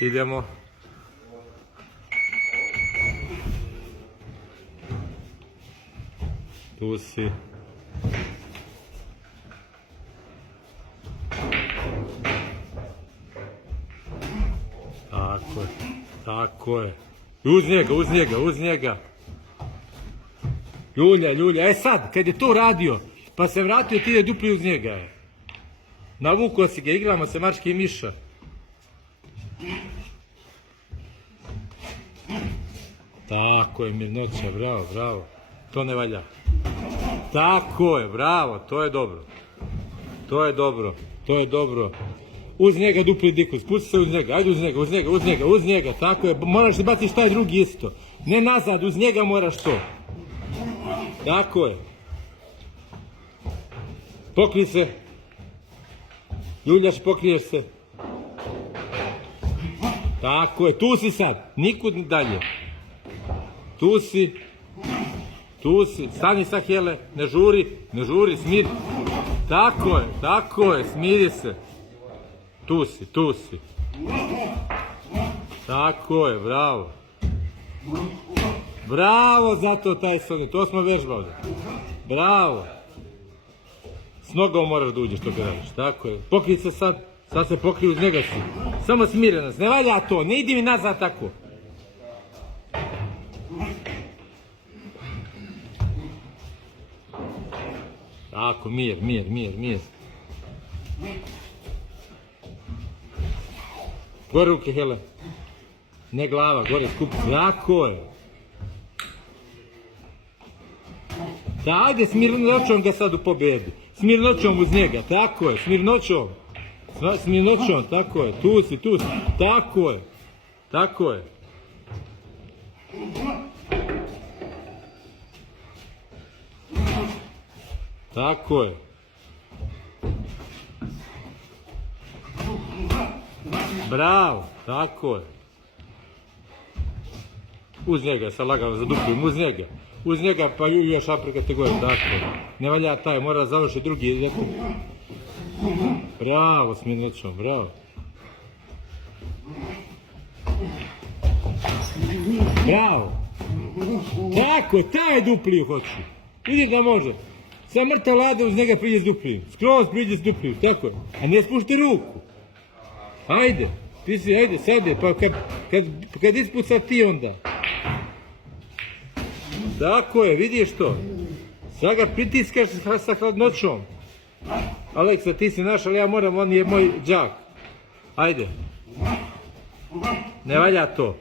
Idemo. Tu si. Tako je, tako je. Uz njega. Ljulja, sad, kad je to radio, pa se vratio, ti je dupli uz njega. Navukao si ga, igramo se mačke i miša. Tako je, mirnoća, bravo. To ne valja. Tako je, bravo, to je dobro. Uz njega dupli diku, spusti se uz njega, ajde uz njega, tako je, moraš se baciti taj drugi isto. Ne nazad, uz njega moraš to. Tako je. Pokrij se. Ljuljaš, pokriješ se. Tako je, tu si sad, nikud dalje. Tu si, stani sa Hele, ne žuri, smiri. Tako je, smiri se. Tu si. Tako je, bravo. Bravo zato taj Sonja, to smo vežbali. Bravo. S nogom moraš da uđeš, što ga radiš, tako je. Pokrij se sad se pokrij uz njega si. Samo smirenost, ne valja to, ne idi mi nazad tako. Tako, mir. Gore ruke, Hele. Ne glava, gore skupi. Tako je. Ajde, smirnoćom ga sad u pobedi. Smirnoćom uz njega, tako je, smirnoćom, tako je, tu si, tako je. Tako je. Bravo, tako je. Uz njega, sad lagano zadupljujemo, uz njega pa još upper kategoriju, tako. Ne valja taj, mora završiti drugi. Bravo, s mirnoćom, bravo. Bravo. Tako, taj dupliju hoću. Vidiš da može. Sa mrtav lada uz njega priđe s dupliju. Skroz priđe s dupliju, tako je. A ne spušti ruku. Ajde, ajde, sade, pa kad ispuca ti onda. Tako je, vidiš to. Sad ga pritiskaš sa hladnoćom. Aleksa, ti si naš, ali ja moram, on je moj đak. Ajde. Ne valja to.